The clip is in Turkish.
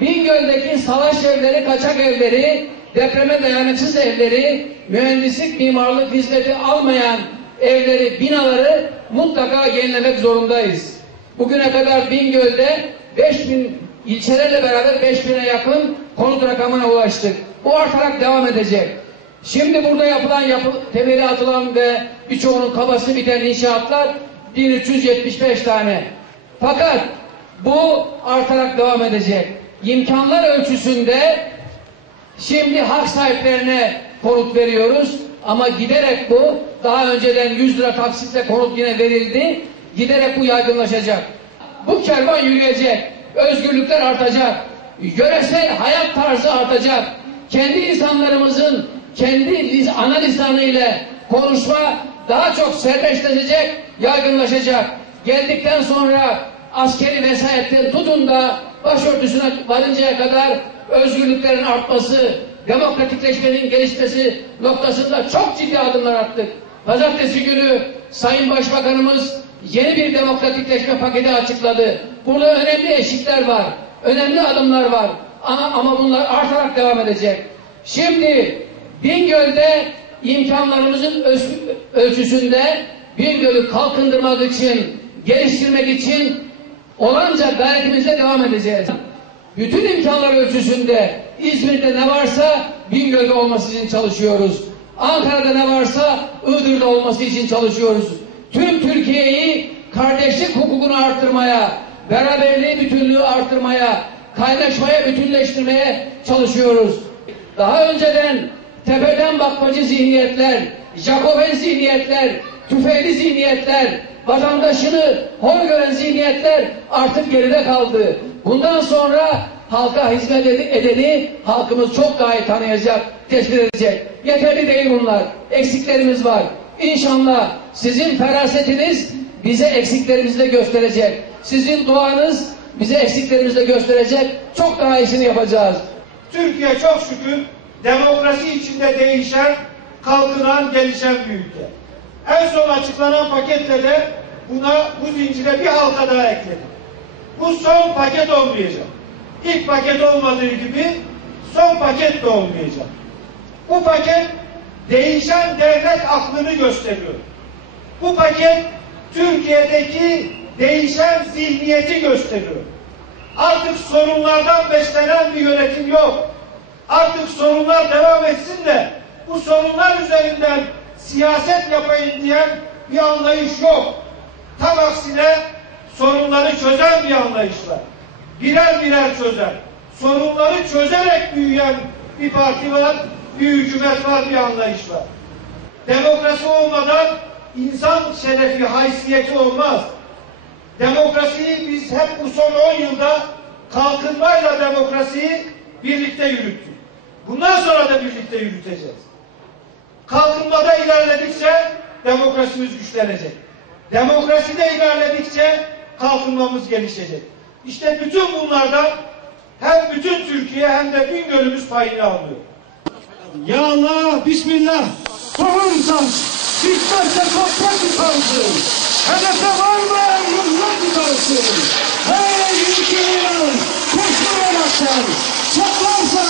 Bingöl'deki savaş evleri, kaçak evleri, depreme dayanıksız evleri, mühendislik, mimarlık hizmeti almayan evleri, binaları mutlaka yenilemek zorundayız. Bugüne kadar Bingöl'de 5000 ilçelerle beraber 5000'e yakın konut rakamına ulaştık. Bu artarak devam edecek. Şimdi burada yapılan temeli atılan ve birçoğunun kabası biten inşaatlar 1375 tane. Fakat bu artarak devam edecek. İmkanlar ölçüsünde şimdi hak sahiplerine konut veriyoruz ama giderek bu daha önceden 100 lira taksitle konut yine verildi. Giderek bu yaygınlaşacak. Bu kervan yürüyecek. Özgürlükler artacak. Yöresel hayat tarzı artacak. Kendi insanlarımızın kendi ana lisanı ile konuşma daha çok serbestleşecek, yaygınlaşacak. Geldikten sonra askeri vesayetten tutun da başörtüsüne varıncaya kadar özgürlüklerin artması, demokratikleşmenin gelişmesi noktasında çok ciddi adımlar attık. Pazartesi günü Sayın Başbakanımız yeni bir demokratikleşme paketi açıkladı. Burada önemli eşikler var, önemli adımlar var ama bunlar artarak devam edecek. Şimdi Bingöl'de imkanlarımızın ölçüsünde Bingöl'ü kalkındırmak için, geliştirmek için olanca gayretimize devam edeceğiz. Bütün imkanlar ölçüsünde İzmir'de ne varsa Bingöl'de olması için çalışıyoruz. Ankara'da ne varsa Iğdır'da olması için çalışıyoruz. Tüm Türkiye'yi kardeşlik hukukunu arttırmaya, beraberliği, bütünlüğü arttırmaya, kaynaşmaya, bütünleştirmeye çalışıyoruz. Daha önceden tepeden bakmacı zihniyetler, Jacoben zihniyetler, tüfeğli zihniyetler, vatandaşını hor gören zihniyetler artık geride kaldı. Bundan sonra halka hizmet edeni halkımız çok daha iyi tanıyacak, tespit edecek. Yeterli değil bunlar. Eksiklerimiz var. İnşallah sizin ferasetiniz bize eksiklerimizi de gösterecek. Sizin duanız bize eksiklerimizi de gösterecek. Çok daha iyisini yapacağız. Türkiye çok şükür demokrasi içinde değişen, kalkınan, gelişen bir ülke. En son açıklanan paketle de bu zincire bir halka daha ekledik. Bu son paket olmayacak. İlk paket olmadığı gibi son paket de olmayacak. Bu paket değişen devlet aklını gösteriyor. Bu paket Türkiye'deki değişen zihniyeti gösteriyor. Artık sorunlardan beslenen bir yönetim yok. Artık sorunlar devam etsin de bu sorunlar üzerinden siyaset yapayım diyen bir anlayış yok. Tam aksine sorunları çözen bir anlayış var. Birer birer çözen, sorunları çözerek büyüyen bir parti var, bir hükümet var, bir anlayış var. Demokrasi olmadan insan şerefi, haysiyeti olmaz. Demokrasiyi biz hep bu son 10 yılda kalkınmayla demokrasiyi birlikte yürüttük. Bundan sonra da birlikte yürüteceğiz. Kalkınmada ilerledikçe demokrasimiz güçlenecek. Demokraside ilerledikçe kalkınmamız gelişecek. İşte bütün bunlardan hem bütün Türkiye hem de Bingöl'ümüz payını alıyor. Ya Allah, Bismillah. Doğursan, diktatör toprak tutarsın. Hedefe varmayan yıllar tutarsın. Hey ülkeyi, kurşun olasın. Çatlarsan.